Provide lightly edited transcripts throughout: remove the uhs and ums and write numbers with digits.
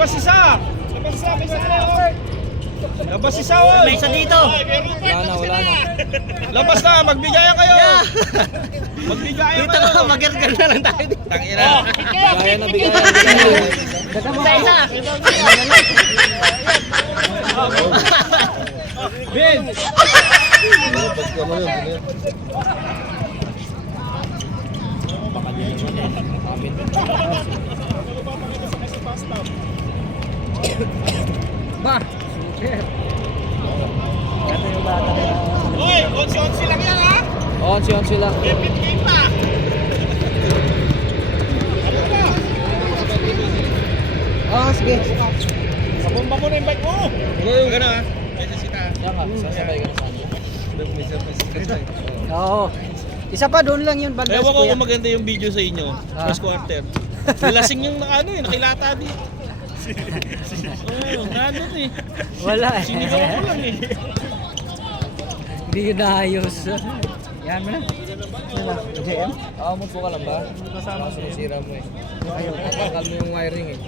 Labas isa! Labas isa! May isa na! Labas isa! May isa dito! Wala na. Labas na! Magbigayan kayo! Magbigayan Dito kayo! ka, mag-girl na lang tayo dito. Tangina! Bigaya na, bigaya. Isa-isa! Ben! Ba! Super! Ito yung bata na... Uy! 11-11 lang yan ha! Onsi lang. Epit game pa! Sige. Sabomba mo na yung bike mo! Huwag na ha! Kaysa sita. Yan ka, sasabay ka na sa akin. Oo. Isa pa doon lang yun, Baldas, Ewan ko kuya. kung maganda yung video sa inyo. First quarter. Nilasing yung nakilata dito. Oo, nandun eh. Wala eh. Sinigaw ko lang eh. Hindi yun naayos. Yan mo na. JM? Mo ka lang ba? Kasama sinisira mo eh. Nakakal mo yung wiring eh.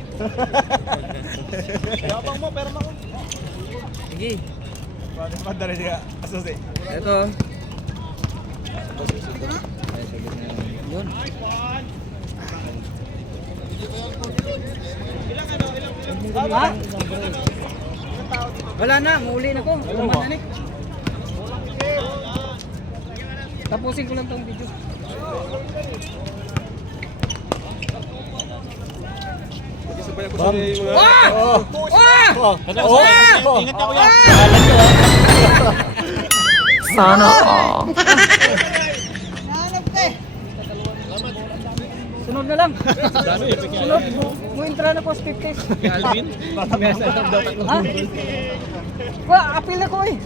Yabang mo, pero ako. Sige. Padala siya. Asusi. Ito. Yun. Ha? Wala na, muli na ko. Laman na ni. Tapusin ko lang tong video. Wah! Wah! Ingat ako yan. Sana Sunod na lang. Sunod. Mo intra na post 50s. Alvin? Ha? Wah, apil na ko eh.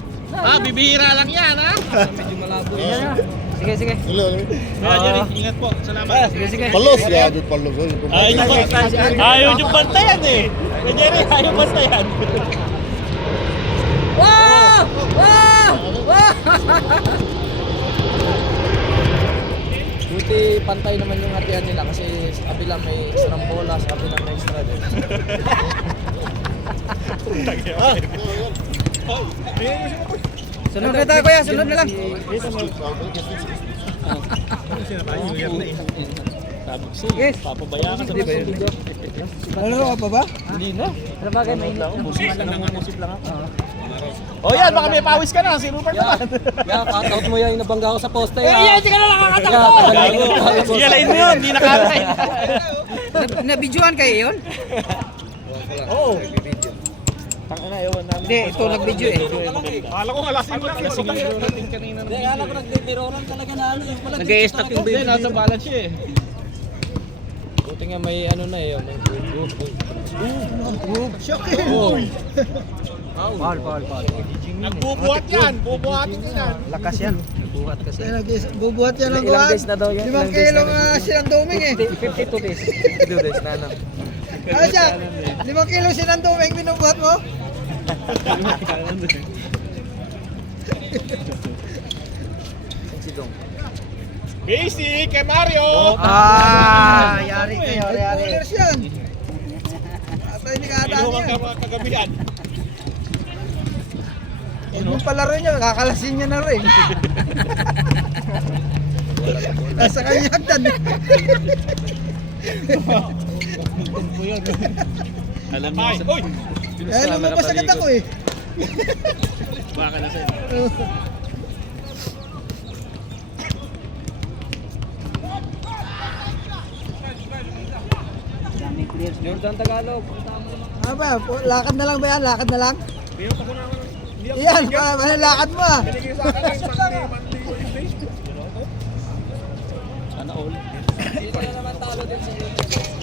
Bibihira lang yan ha? Medyo malabo. Yan na. Sige, sige. Kaya Jerry, ingat po. Salamat. Sige, sige. Palos ya, palos. Ayaw yung bantayan eh. Kaya Jerry, ayaw bantayan. Wow! Wow! Wow! Buti pantay naman yung hatian nila kasi sa kabila may sarang bola, sa kabila may strad. Sunod na tayo kuya, sunod na lang. Yes. Papabaya ka sa video. Ano ka pa ba? Hindi na. Ano ba kayo mainit? O yan, baka may pawis ka na. Si Rupert naman. Cut-out mo yan, inabangga ko sa poste. Hindi ka na nakakatakbo! Iyalain mo yun, hindi nakakain. Nabidyoan kayo yun? Oo. Hindi, ito nag-video eh. Akala ko alasing lang. Alasing lang natin kanina. Hindi, alam ko nagbibironan talaga na ano. Nag-i-stop yung Hindi, video. nasa balance siya eh. Buti nga may ano na eh. May Paul. Nagbubuhat yan. Bubuhatin yan. Lakas yan. Nagbuhat kasi. Bubuhat yan ng ilang kuhan. days na daw yan. 5 kilo nga sinanduming eh. 52 days. 52 days na lang. Ano siya? 5 kilo sinanduming binubuhat mo? Sidong. Basic kay Mario. Yari kayo, Coolers yan. Atay ni kaadaan Inuwang yan. ka mga kagabihan. Yung palaro niya, kakalasin niya na rin. Nasa kanya hagdan. Alam niyo sa... Uy! Eh, lumabas agad ako eh. Baka na sa'yo. Jordan Tagalog. Ano ba? Lakad na lang ba yan? Lakad na lang? Yan, lakad mo ah. Sana all. Sino na naman talo din si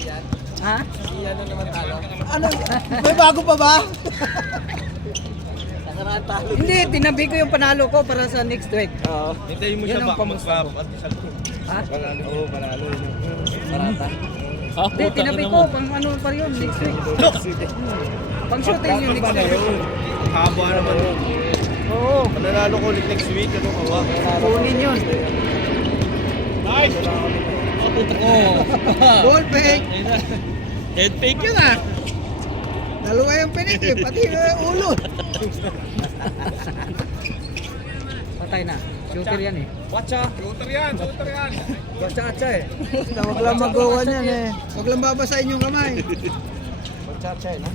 yan? Ha? Si ano naman talo? Ano? May bago pa ba? Nakaraan talo. Hindi, tinabi ko yung panalo ko para sa next week. Oo. Hintayin mo Yan siya ang baka magpapagdasal ko. Ha? Panalo. Oo, panalo. Parata. Hindi, tinabi ko pang ano pa yun next week. Pang shooting yun next week. Haba naman yun. Oo, Mananalo ko ulit next week. Ano kawa? kunin yun. Nice! Ball fake. Head fake yun ah. Dalawa yung pinik eh, pati ulo. Patay na. Shooter yan eh. Watcha! Shooter yan. Watcha eh. Basta wag lang magawa niyan eh. Wag lang babasahin yung kamay. Watcha eh, no?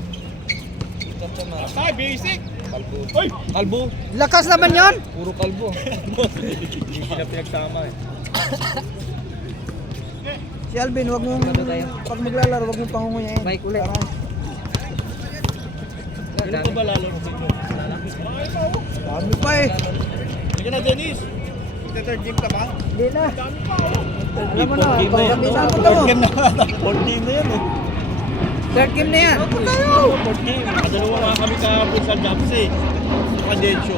Watcha na. Ay, basic. Kalbo. Oy! Kalbo. Lakas naman yon. Puro kalbo. Hindi sila pinagsama eh. Si Alvin, wag mong, pag maglalaro, wag mong pangunguyain. Bike ulit. Ano ko ba lalo mo dito? Dami pa eh. Sige na, Dennis. Third game ka ba? Hindi na. Alam mo na, Fourth game na yan. pagkabisan mo to. Fourth game na yan eh. Third game na yan. Fourth game. Kadalawa nga kami kahapon sa jobs eh. Sa Cadensyo.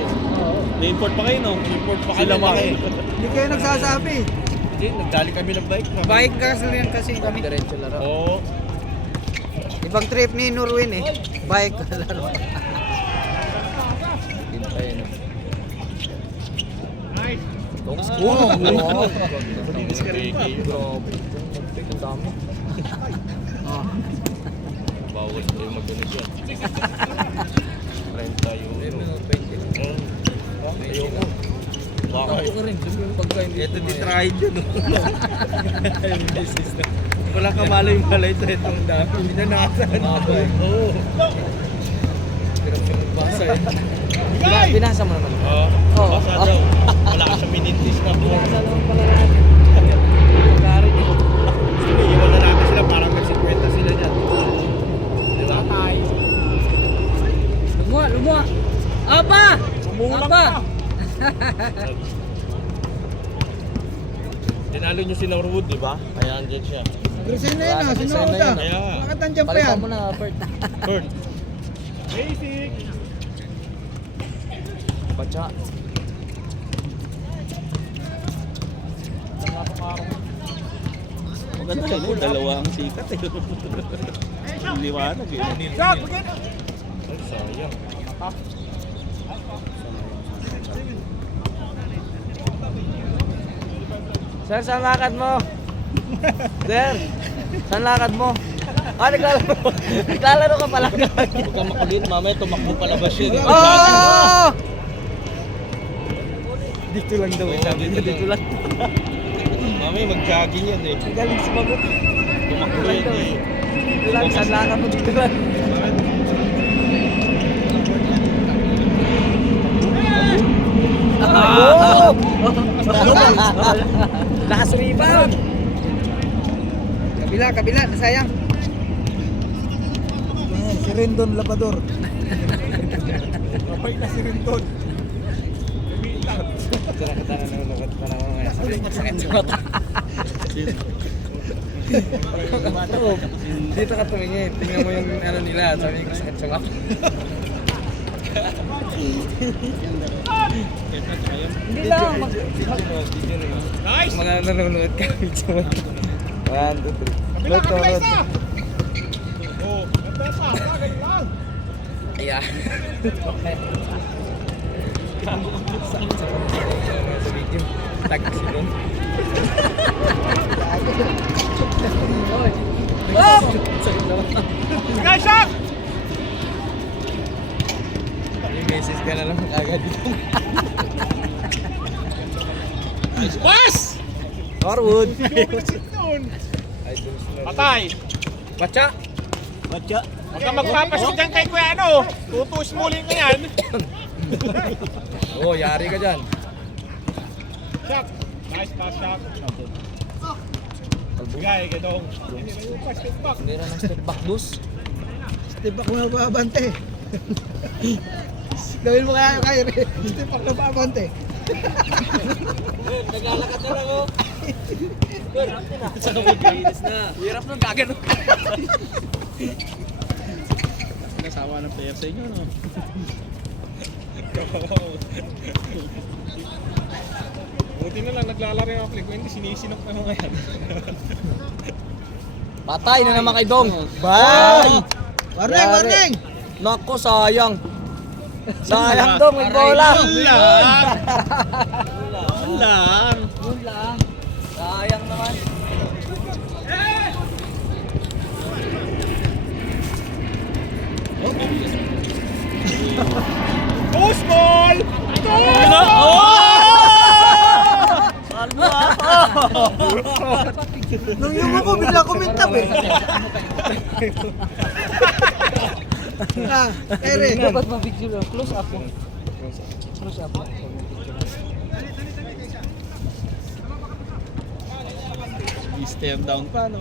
May-import pa kayo no? May-import pa kayo. Sila maki. Hindi kayo nagsasabi. Hindi, nagdali kami ng bike. Bike kasi kami. Diretso laro. Oo. Ibang trip ni Norwin eh. Bike laro. Hintay na. Oo. Linis ka rin pa. Grabe. Ang dami. Oh. Bawal kayo mag-donation. 30 euro. 20. Ayoko. Baka Ako ka rin. Pagka hindi. ito try yun. Yung business na. Wala ka malay-malay ito itong dami. Hindi na nakasahan. Oo. Hirap siya magbasa eh. Binasa mo naman. Oo. Oo. Basa daw. Wala ka sa minitis na buwan. Garit eh. Iwan na natin sila parang mag-50 sila dyan. Di ba? Lumuha. Apa! Apa! Tinalo nyo si Norwood, di ba? Kaya andyan siya. Resign na yun ah, sinuod ah. Kaya nga. Bakit nandiyan pa yan? Palitan mo na, Bert. Bird. Watcha. Maganda yun eh. Dalawa ang sikat eh. Liwanag eh. Ay, sayang. Sir, saan lakad mo? Sir, saan lakad mo? Ah, naglalaro. Naglalaro ka pala. Huwag kang makulit, mamaya tumakbo palabas yun. Oh! Dito lang daw. Sabi niya, dito lang. Mamaya mag-jogging yun eh. Galing sumagot. Tumakbo yun eh. Dito lang, saan lakad mo? Dito lang. Oh! Last rebound. Kabila, nasayang. Si Rendon Labrador. Kapay na si Rindon. Nakatana na nakatana na. Sabi ko, sakit sa mata. Dito ka tumingin. Tingnan mo yung ano nila. Sabi ko, sakit sa mata. Hindi lang. Nice! Mga nanonood kami sa mata. 1, 2, 3. Luto. Oh, napesa, ganyan lang. Ayan. Sa video. Tag si Don. Oh! Sakit na mata. Guys, shot! May message ka na lang agad dito. Nice pass! Norwood. Patay! Watcha. Huwag kang magpapasok dyan kay Kuya ano. Tutus muling ka yan. Oh, yari ka dyan. Shot! Nice pass shot. Bigay, gedong. Hindi na ng step back boost. Step back mo na babante. Gawin mo kaya kayo rin. Step back na babante. Naglalakad na lang oh. Sa loob ka. Hirap nung gagano. Nasawa ng player sa inyo, no? Buti na lang naglalaro yung Apple. Kung hindi, sinisinok na mo ngayon. Patay na naman kay Dong. Bang! Warning! Nako, sayang. Sayang Dong, may bola. Lang. Sayang naman. Nung yung ako, bigla kumintab eh. Ere. Dapat ma-video lang. Close up mo. Close up mo. Stand down pa, no?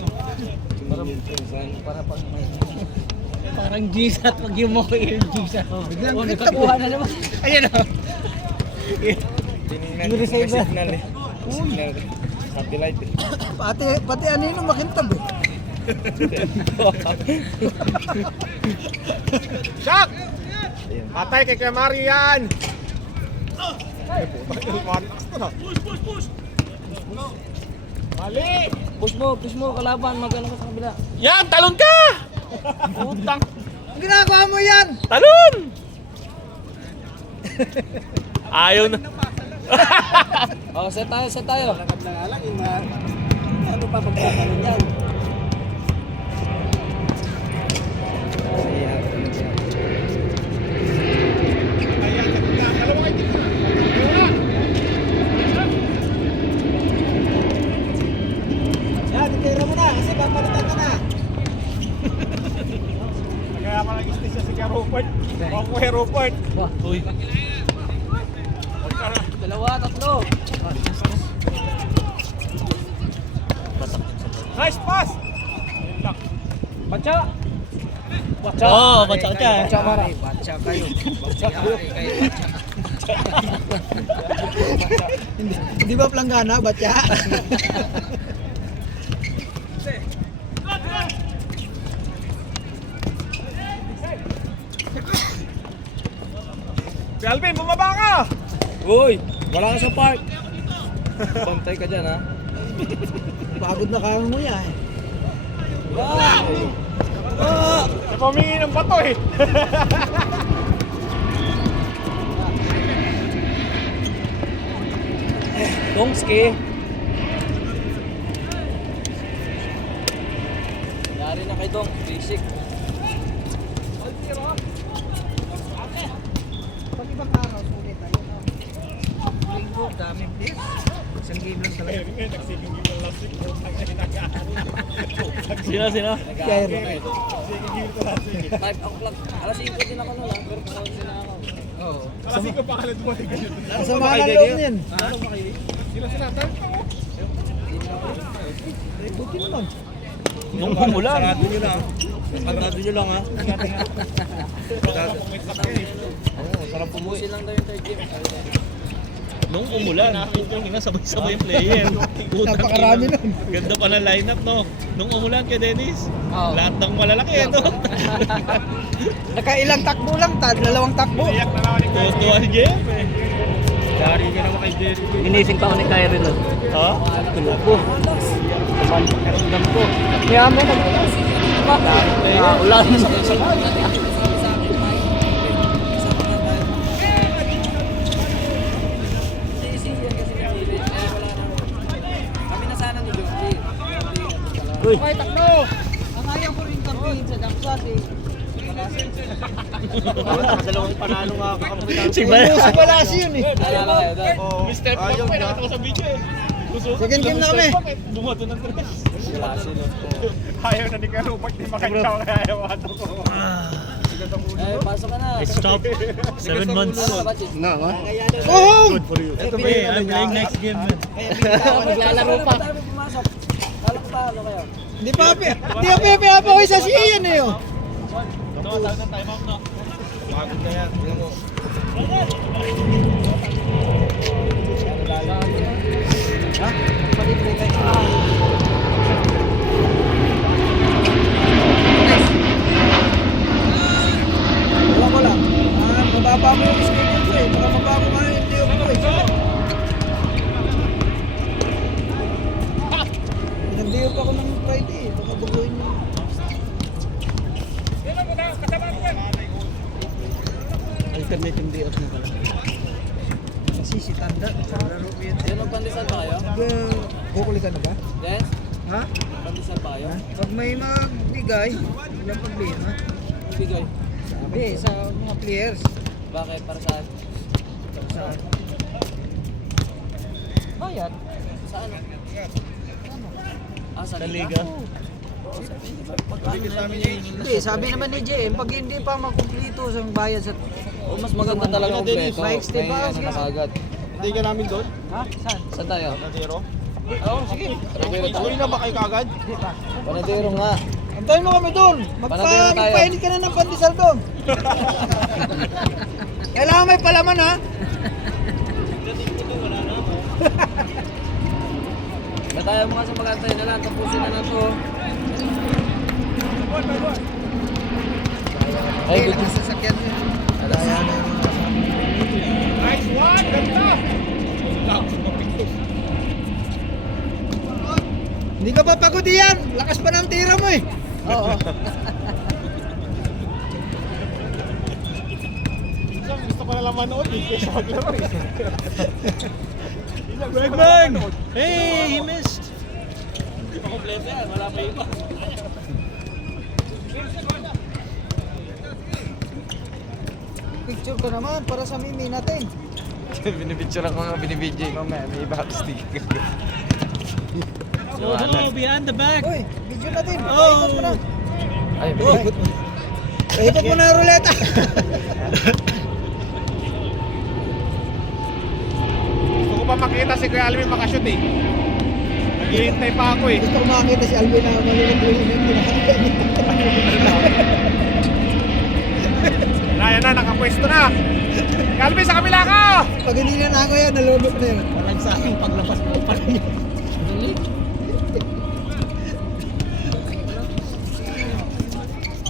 Para pang may... Parang G-Sat. Pag yung mo yung G-Sat. Biglang Oh, kita nakakuha na naman. Ayan, oh. Yung receiver. Satellite. Pati anino makintab eh. Shot! Patay kay Kuya Mario yan! Mali! Push mo, kalaban. Magano ka sa kabila. Yan, talon ka! Putang. Ang ginagawa mo yan! Talon! Ayaw na. Oh, set tayo. Ano pa pagkakalun yan? Yan, itira mo na kasi papalitan ka na. Kaya ka nag-istis siya si Kuya Rupert. O Kuya Rupert. Uy. Dalawa, tatlo. Nice pass! Bacha. Oo, bacha ka. Bacha kayo. Hindi ba planggana, batya? Si Alvin, bumaba ka! Uy, wala ka sa park. Bantay ka dyan, ha? Pagod na kaya mo yan eh. Sa pamingi ng bato eh! Dongski. Yari na kay Dong, basic. Pag ibang araw, sulit tayo. Linggo, dami please. Isang game lang talaga. Sino? Kaya Type o'clock. Alas 5 din ako nun, pero kung sila ako. Oo. Kasi ko pa kalat mo tingin yun. Masama ka loob niyan. Sino sinatan? Buti naman. Nung umulan. Sarado nyo lang, ha? Sarap pumusin lang daw yung third game. Nung umulan, putang ina, sabay-sabay yung player. Putang Napakarami ina. nun. Ganda pa ng lineup, no? Nung umulan kay Dennis, Oo. lahat ng malalaki, no? Nakailang takbo lang, dalawang takbo. Iyak na lang ni Kuya. Tuwa si Jeff, eh. Dari ka naman kay Jerry. Ginising pa ako ni Kyrie nun. Ha? Tulog ko. Karamdam ko. Kaya mo nag-ulas. Ulan. Uy. Okay, takbo! Ang ayaw ko rin kampihin sa Daksas eh. Dalawang panalo nga kakampi namin. Si Si Balasi yun eh. Alala kayo doon. Mr. Pop, eh, nakita ko sa video, eh. Second game na kami. Bumato ng tres. Ayaw na ni Kuya Rupert, di makitaw kaya ayaw ato ko. Eh, pasok ka na. Stop. 7 months. Oh! Ito ba eh, I'm playing next game. Maglalaro pa. Pumasok. Kala ko talo kayo. Di pa pa ko sa siya yan eh. Oh. Tawag ng time out, no? Pagod na yan. Ha? Palit-palit tayo. Wala ko lang. Mababa mo yung schedule ko eh. Baka mababa mo yung day off ko eh. Nag-day off ako ng Friday eh. Baka baguhin mo. Alternative day off na pala. Kasi si Tanda. Sa laro ko yun. Yan, magpandesal ba kayo? Kukuli ka na ba? Yes? Ha? Pandesal ba kayo? Pag may magbigay, walang problema. Bigay. Sabi, sa mga players. Bakit? Para saan? Saan? Bayad. Saan? Sa liga? Hindi, sabi naman ni JM, pag hindi pa makumplito sa bayad sa... O mas maganda talaga kompleto. Ma-extend pa, May sige. ano na kagad. Hindi ka namin doon? Ha? Saan? Saan tayo? Panadero? Oo, sige. Panadero tayo. Uwi na ba kayo kagad? Panadero nga. Antayin mo kami doon. Panadero tayo. Magpainit ka na ng pandesal doon. Kailangan may palaman ha. Nataya mo kasi magantay na lang. Tapusin na na to. Ay, good. Nasa sasakyan niya. Ayan. Nice one! Ganda! Hindi ka pa pagod yan. Lakas pa ng tira mo eh. Oo. Minsan gusto ko na lang manood eh. Kaya sa maglaro eh. Bregman! Hey, he missed! Hindi pa kompleto yan, wala pa iba. Picture ka naman para sa mimi natin. Binibidyo lang ko nga binibidyo. Mamaya, may iba stick. So, no, behind the back. Uy, video natin. Oh. Paikot mo na. Ay, bigot. Paikot mo na yung ruleta. Gusto ko pa makita si Kuya Alvin makashoot eh. Naghihintay pa ako eh. Gusto ko makakita si Alvin na malulog-ulog yung pinakakita niya. Ayan na, nakapwesto na. Kuya Alvin, sa kabila ka! Pag hindi na ako yan, nalulog na yun. Parang sa akin, paglabas mo pa rin.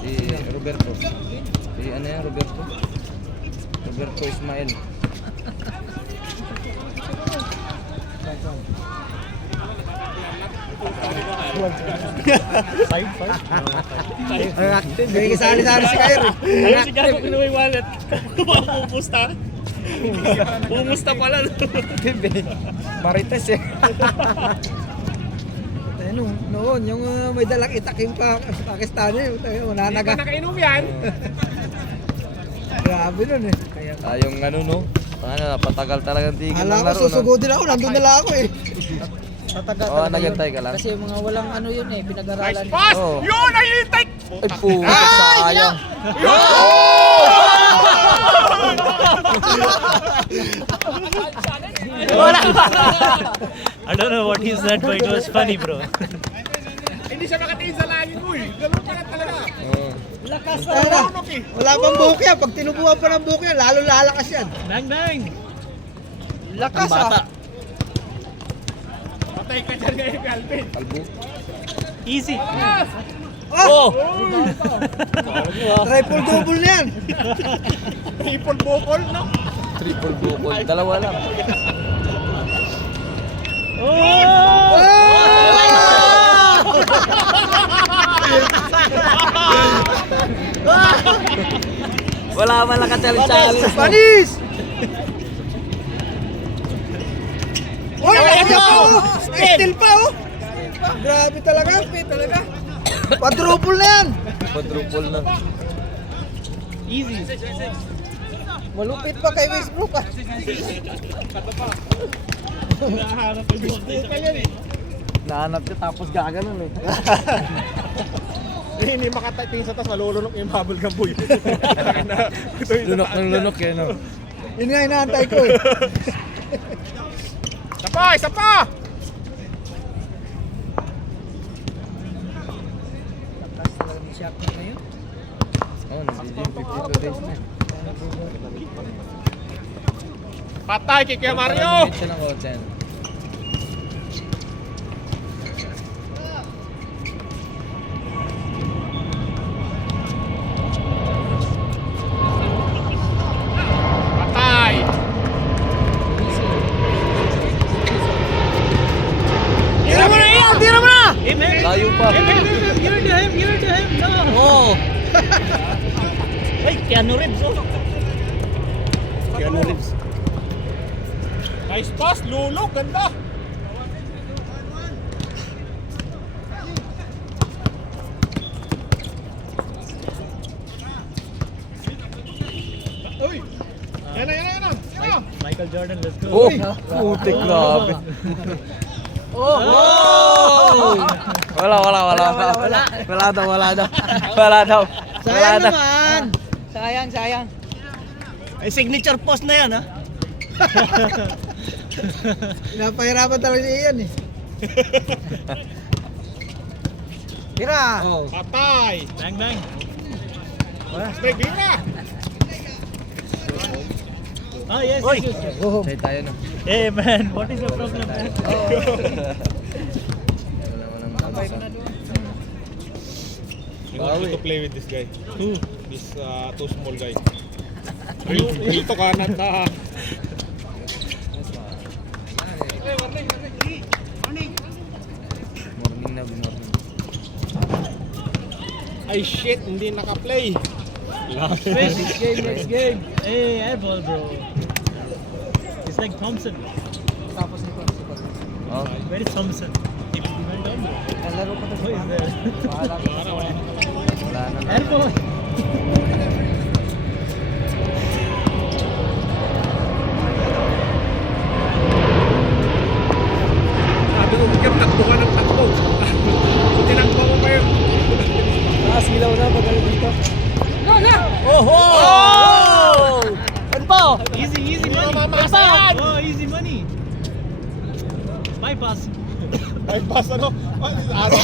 Si Roberto. Si ano yan, Roberto? Roberto Ismael. May kasali-sali si Kyrie. Ayun si Gago, kinuha yung wallet. Pumusta. Pumusta pala. Marites eh. Ano, noon, yung may dalang itaking pa Pakistani, wala Hindi naga. pa nakainom yan. Grabe nun eh. Tayong ano no? Ano, patagal talagang tigil ng Hala ko, laro no? susugodin ako, nandun na lang ako eh. Oo, nagantay ka lang. Kasi mga walang ano yun eh, pinag-aralan. Nice pass! Oh. Yun! Nahihintay! Ay, puta, sayang. I don't know what he said, but it was funny, bro. Hindi siya nakatingin sa langit mo eh. Ganun pa lang talaga. Lakas Ayun na, Tunok eh. wala pang buhok yan. Pag tinubuhan pa ng buhok yan, lalo lalakas yan. Nang nang! Lakas Ang bata. ah. Patay ka dyan ngayon, Kuya Alvin. Kalbo. Easy. Oh! Oh! Triple double na yan. Triple bukol, no? Triple bukol. Dalawa lang. Oh! Wala man lang ka-challenge. Panis! Uy, kaya pa oh! Still pa oh! Grabe talaga. Quadruple na yan. Quadruple na. Easy. Malupit pa kay Westbrook ah. Nahanap ko yung Nahanap niya tapos gaganon eh. Hindi makatating sa taas, malulunok yung bubble gum boy. Lunok ng lunok eh no. Yun nga inaantay ko eh. Isa pa! Isa pa! Oo, nagiging 52 days na. Patay kay Kuya Mario! Siya ng kotse. Patay! Tira mo na yan! Tira mo na! Layo pa. Give it to him! No! Oh! Ay, Keanu Reeves, oh! Keanu Reeves. Nice pass! Lulog! Ganda! Uy! Yan na! Michael Jordan, let's go. Oh, putik grabe. Wala daw. Sayang naman. Sayang. Ay, signature post na yan, ha? Napahirapan talaga si Ian eh. Tira. Patay! Bang, bang. Break, game na! Oh, yes, Oy! yes, yes. Oh. Say tayo na. Hey, man. What is your problem, man? I want you to play with this guy. Who? This too small guy. Real to kanan na. Morning na, morning. Ay shit, hindi naka-play. Next game. Hey, airball, bro. It's like Thompson. Tapos nito. Oh. Where is Thompson? He went down there. Nalaro pa Who is there? Wala na. Airball. Sabi ko, bigyan takbo ka ng takbo. Tinakbo mo pa yun. Nakasilaw na pag dito. Oh! Ano pa? Easy money. Mamamasaan! Oh, easy money. Bypass. Ay, pass ano? Araw.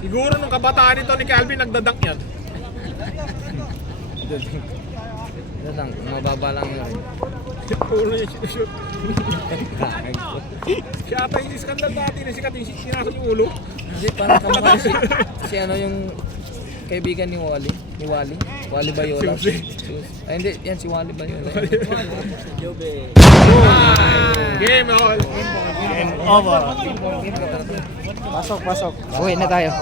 Siguro nung kabataan nito ni Calvin nagdadank yan. Yan lang, mababa lang yun. Puro niya sinushoot. Siya ata yung skandal dati na sikat yung sinasok yung ulo. Hindi, parang kamukha si ano yung kaibigan ni Wally. Ni Wally. Wally Bayola. Ay hindi, yan si Wally Bayola. Game all. Game over. Pasok. Uwi na tayo.